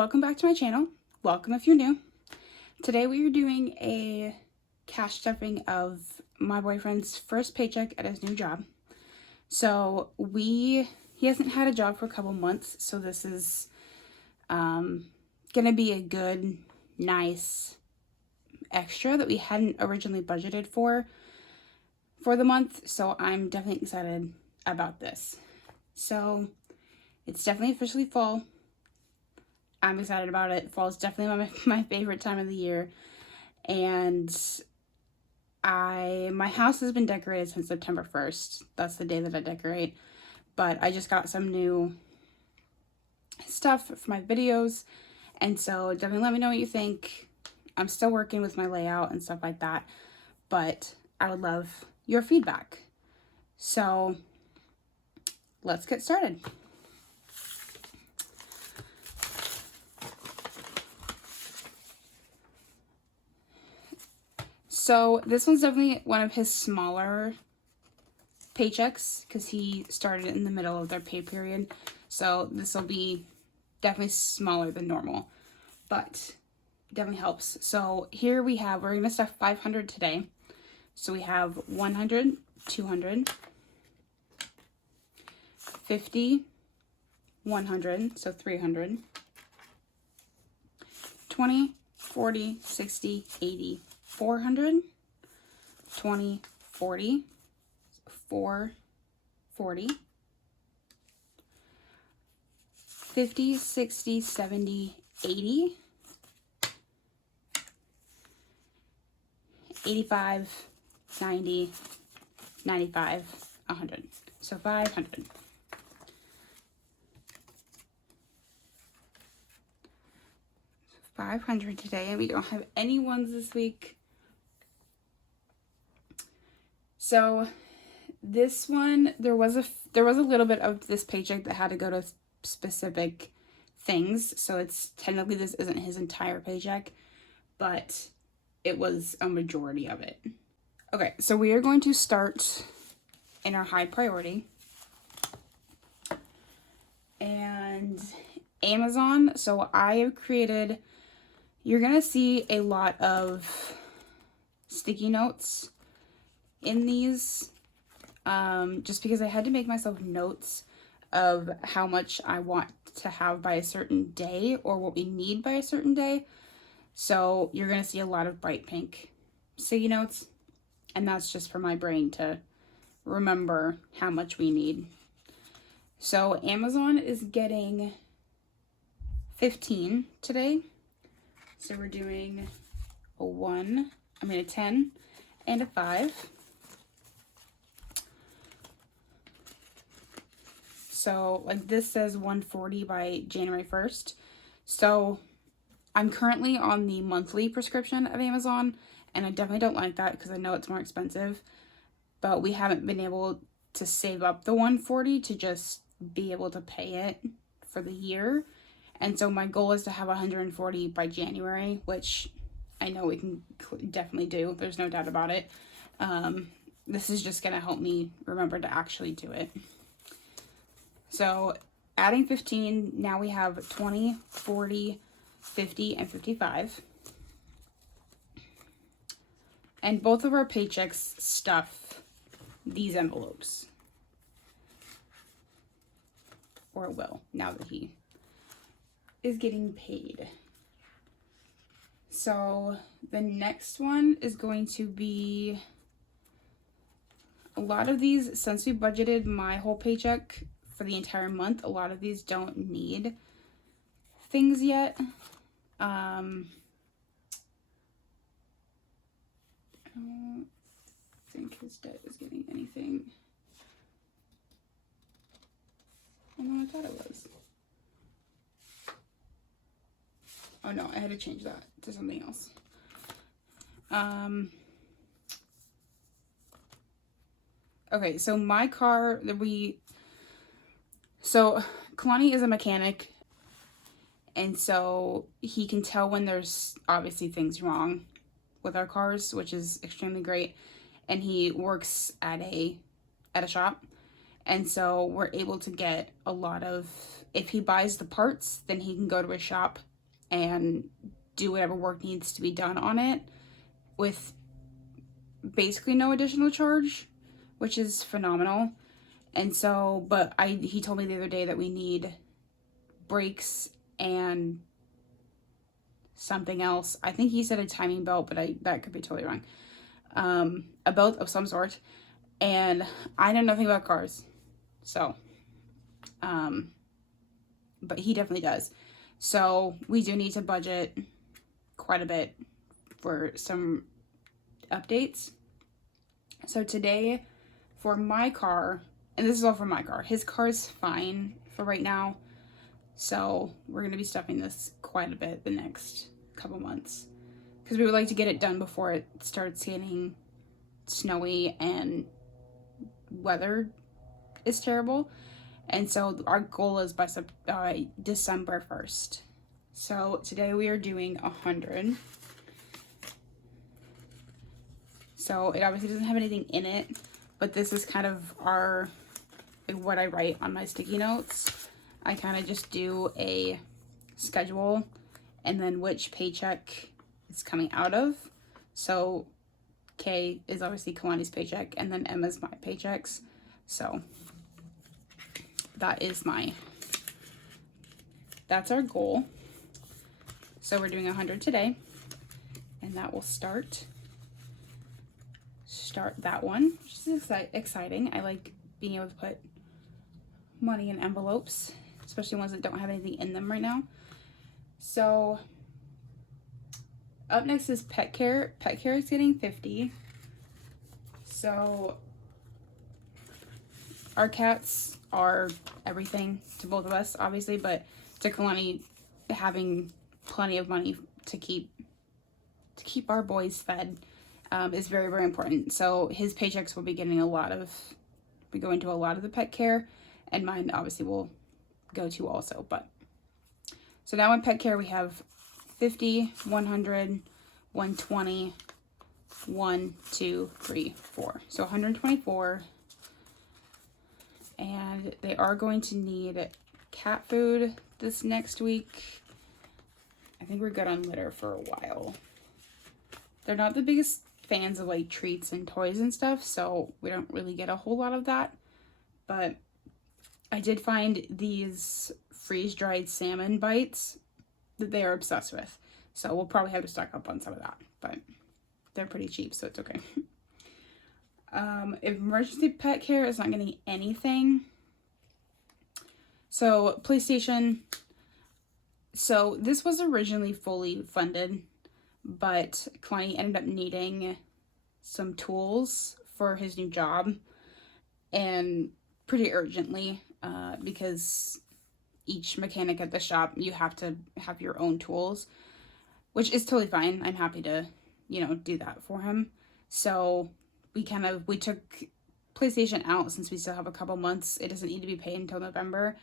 welcome back to my channel. Welcome if you're new. Today we are doing a cash stuffing of my boyfriend's first paycheck at his new job. So he hasn't had a job for a couple months, so this is gonna be a good, nice extra that we hadn't originally budgeted for the month. So I'm definitely excited about this. So it's definitely officially fall. I'm excited about it. Fall is definitely my favorite time of the year. And my house has been decorated since September 1st. That's the day that I decorate. But I just got some new stuff for my videos. And so definitely let me know what you think. I'm still working with my layout and stuff like that. But I would love your feedback. So let's get started. So this one's definitely one of his smaller paychecks because he started in the middle of their pay period. So this will be definitely smaller than normal, but definitely helps. So here we're going to stuff 500 today. So we have 100, 200, 50, 100, so 300, 20, 40, 60, 80, 400, 20, 40, 440, 50, 60, 70, 80, 85, 90, 95, 100. So 500. $500 today, and we don't have any ones this week. So this one, there was a little bit of this paycheck that had to go to specific things. So it's technically, this isn't his entire paycheck, but it was a majority of it. Okay, so we are going to start in our high priority. And Amazon. So I have created, you're going to see a lot of sticky notes in these, just because I had to make myself notes of how much I want to have by a certain day or what we need by a certain day. So you're going to see a lot of bright pink sticky notes, and that's just for my brain to remember how much we need. So Amazon is getting 15 today. So we're doing a 10 and a 5. So like this says 140 by January 1st. So I'm currently on the monthly prescription of Amazon, and I definitely don't like that because I know it's more expensive, but we haven't been able to save up the 140 to just be able to pay it for the year. And so my goal is to have 140 by January, which I know we can definitely do. There's no doubt about it. This is just going to help me remember to actually do it. So adding 15, now we have 20, 40, 50, and 55. And both of our paychecks stuff these envelopes. Or it will, now that he is getting paid. So the next one is going to be a lot of these, since we budgeted my whole paycheck for the entire month, a lot of these don't need things yet. I don't think his debt is getting anything. Oh no, I thought it was. Oh no, I had to change that to something else. Okay, so my car so Kalani is a mechanic, and so he can tell when there's obviously things wrong with our cars, which is extremely great. And he works at a shop, and so we're able to get a lot of, if he buys the parts, then he can go to a shop and do whatever work needs to be done on it with basically no additional charge, which is phenomenal. And so, but he told me the other day that we need brakes and something else. I think he said a timing belt, but that could be totally wrong. A belt of some sort. And I know nothing about cars. So, but he definitely does. So we do need to budget quite a bit for some updates. So today for my car, and this is all for my car, his car's fine for right now. So we're going to be stuffing this quite a bit the next couple months, because we would like to get it done before it starts getting snowy and weather is terrible. And so our goal is by December 1st. So today we are doing 100. So it obviously doesn't have anything in it, but this is kind of what I write on my sticky notes. I kind of just do a schedule and then which paycheck it's coming out of. So K is obviously Kalanis' paycheck, and then M is my paychecks. So that's our goal. So we're doing 100 today, and that will start that one, which is exciting. I like being able to put money in envelopes, especially ones that don't have anything in them right now. So up next is pet care. Pet care is getting 50. So our cats are everything to both of us, obviously, but to Kalani, having plenty of money to keep our boys fed is very, very important. So his paychecks will be getting we go into a lot of the pet care, and mine obviously will go to also. But so now in pet care we have 50, 100, 120, 1, 2, 3, 4. So 124. And they are going to need cat food this next week. I think we're good on litter for a while. They're not the biggest fans of like treats and toys and stuff, so we don't really get a whole lot of that. But I did find these freeze-dried salmon bites that they are obsessed with. So we'll probably have to stock up on some of that, but they're pretty cheap, so it's okay. Emergency pet care is not getting anything. So PlayStation, so this was originally fully funded, but Kalani ended up needing some tools for his new job, and pretty urgently, because each mechanic at the shop, you have to have your own tools, which is totally fine. I'm happy to, do that for him. So we took PlayStation out since we still have a couple months. It doesn't need to be paid until November.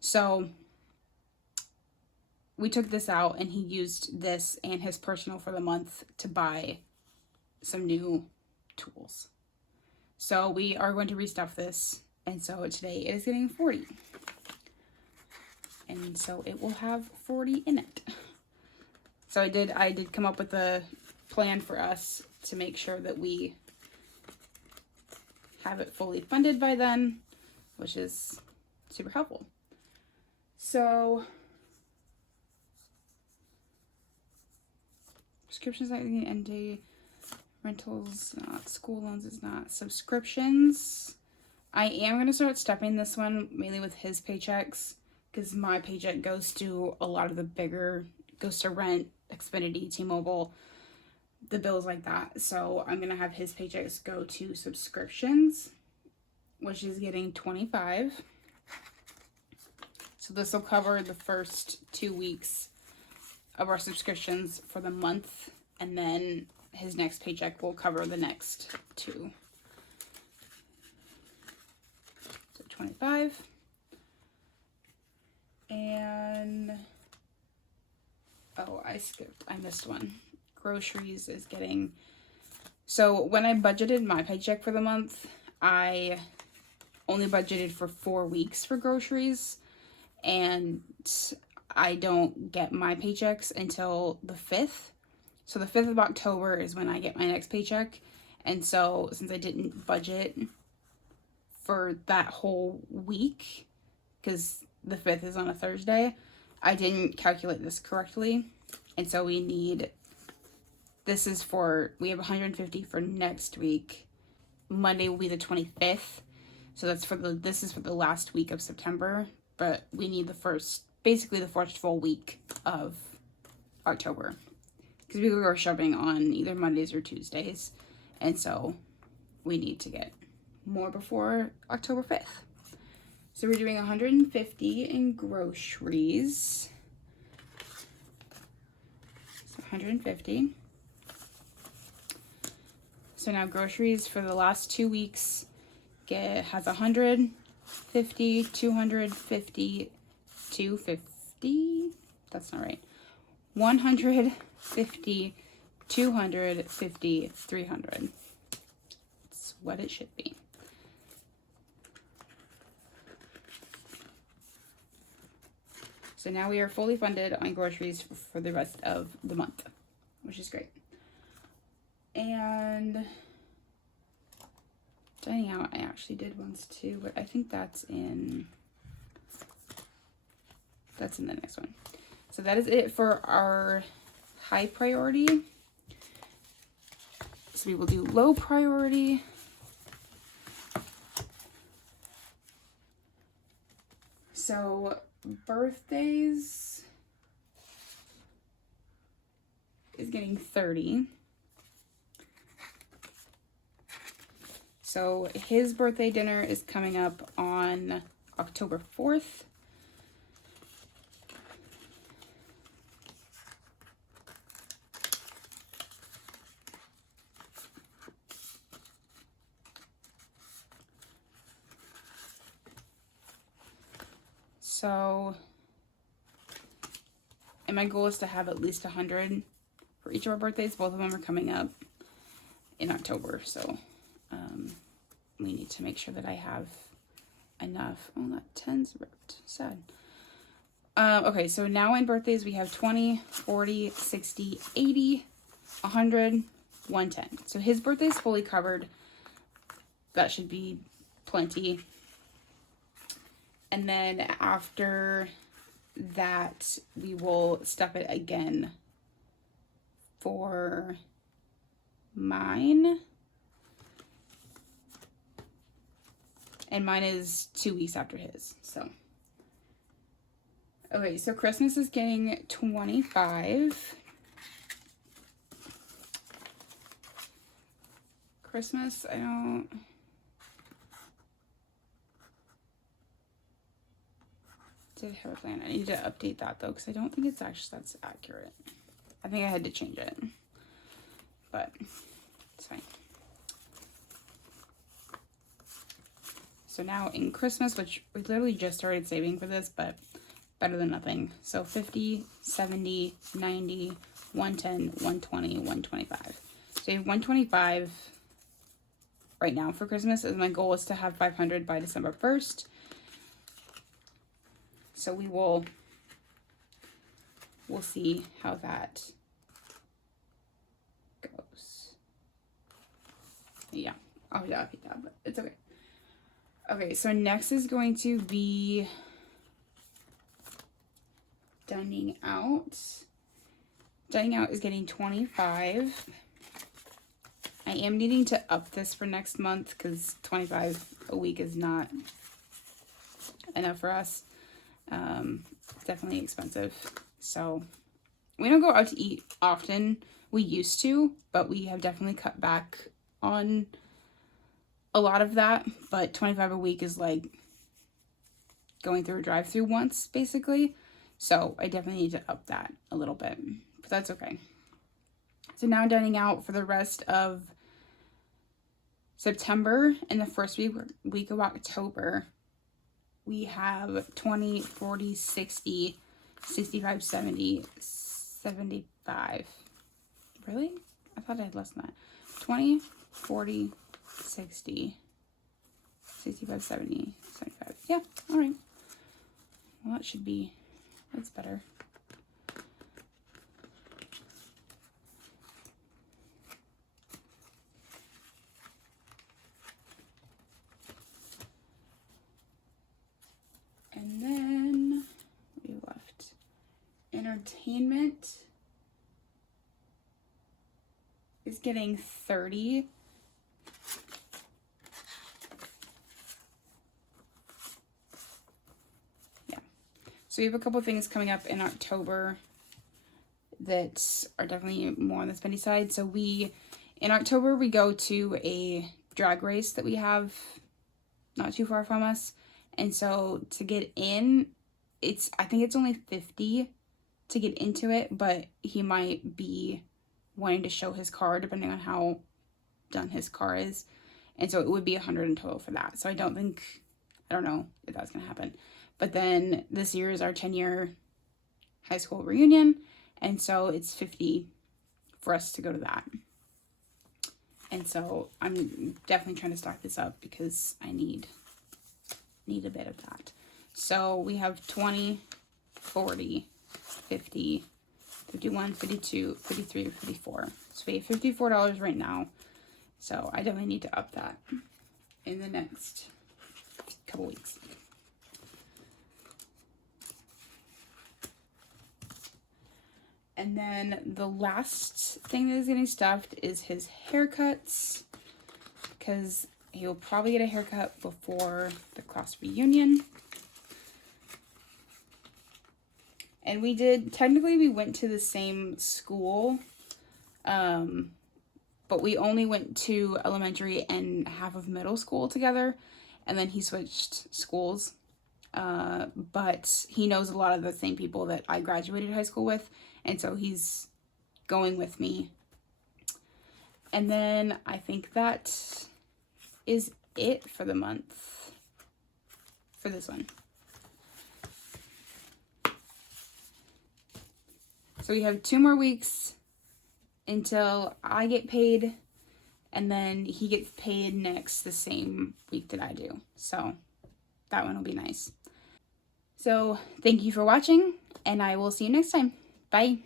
So we took this out, and he used this and his personal for the month to buy some new tools. So we are going to restuff this. And so today it is getting 40. And so it will have 40 in it. So I did come up with a plan for us to make sure that we have it fully funded by then, which is super helpful. So prescriptions not getting ND, rentals not, school loans is not, subscriptions. I am going to start stepping this one mainly with his paychecks, because my paycheck goes to a lot of the bigger, goes to rent, Xfinity, T-Mobile, the bills like that. So I'm going to have his paychecks go to subscriptions, which is getting 25. So this will cover the first 2 weeks of our subscriptions for the month, and then his next paycheck will cover the next 2. So 25. And I missed one. Groceries is getting, so when I budgeted my paycheck for the month, I only budgeted for 4 weeks for groceries, and I don't get my paychecks until the 5th. So the 5th of October is when I get my next paycheck. And so since I didn't budget for that whole week, because the 5th is on a Thursday, I didn't calculate this correctly. And so we need, we have 150 for next week. Monday will be the 25th. So this is for the last week of September, but we need basically the first full week of October. Because we go shopping on either Mondays or Tuesdays. And so we need to get more before October 5th. So we're doing 150 in groceries. So 150. So now groceries for the last 2 weeks has 150, 250, 250. That's not right. 150, 250, 300. That's what it should be. So now we are fully funded on groceries for the rest of the month, which is great. And dining out, I actually did once too, but I think that's in the next one. So that is it for our high priority. So we will do low priority. So birthdays is getting 30. So his birthday dinner is coming up on October 4th. So, and my goal is to have at least 100 for each of our birthdays. Both of them are coming up in October, so we need to make sure that I have enough. Oh, that 10's ripped. Sad. Okay, so now in birthdays we have 20, 40, 60, 80, 100, 110. So his birthday is fully covered. That should be plenty. And then after that, we will step it again for mine. And mine is 2 weeks after his, so. Okay, so Christmas is getting 25. Christmas, I don't... did have a plan. I need to update that though, because I don't think that's accurate. I think I had to change it, but it's fine. So now in Christmas, which we literally just started saving for this, but better than nothing. So 50, 70, 90, 110, 120, 125. So you have 125 right now for Christmas, and my goal is to have 500 by December 1st. So we'll see how that goes. Yeah, I'll update that, but it's okay. Okay, so next is going to be dining out. Dining out is getting 25. I am needing to up this for next month because 25 a week is not enough for us. It's definitely expensive. So we don't go out to eat often. We used to, but we have definitely cut back on a lot of that. But 25 a week is like going through a drive-through once, basically. So I definitely need to up that a little bit, but that's okay. So now dining out for the rest of September and the first week of October, we have 20, 40, 60, 65, 70, 75. Really? I thought I had less than that. 20, 40, 60, 65, 70, 75. Yeah, all right. Well, that should be That's better. And then we left entertainment is getting 30. Yeah. So we have a couple things coming up in October that are definitely more on the spendy side. So in October, we go to a drag race that we have not too far from us. And so to get in, I think it's only $50 to get into it, but he might be wanting to show his car depending on how done his car is. And so it would be $100 in total for that. So I don't know if that's going to happen. But then this year is our 10-year high school reunion. And so it's $50 for us to go to that. And so I'm definitely trying to stock this up because I need a bit of that. So we have 20, 40, 50, 51, 52, 53, 54. So we have $54 right now. So I definitely need to up that in the next couple weeks. And then the last thing that is getting stuffed is his haircuts, because he'll probably get a haircut before the class reunion. And we went to the same school, but we only went to elementary and half of middle school together, and then he switched schools. But he knows a lot of the same people that I graduated high school with, and so he's going with me. And then I think that is it for the month for this one. So we have 2 more weeks until I get paid, and then he gets paid next the same week that I do. So that one will be nice. So thank you for watching, and I will see you next time. Bye.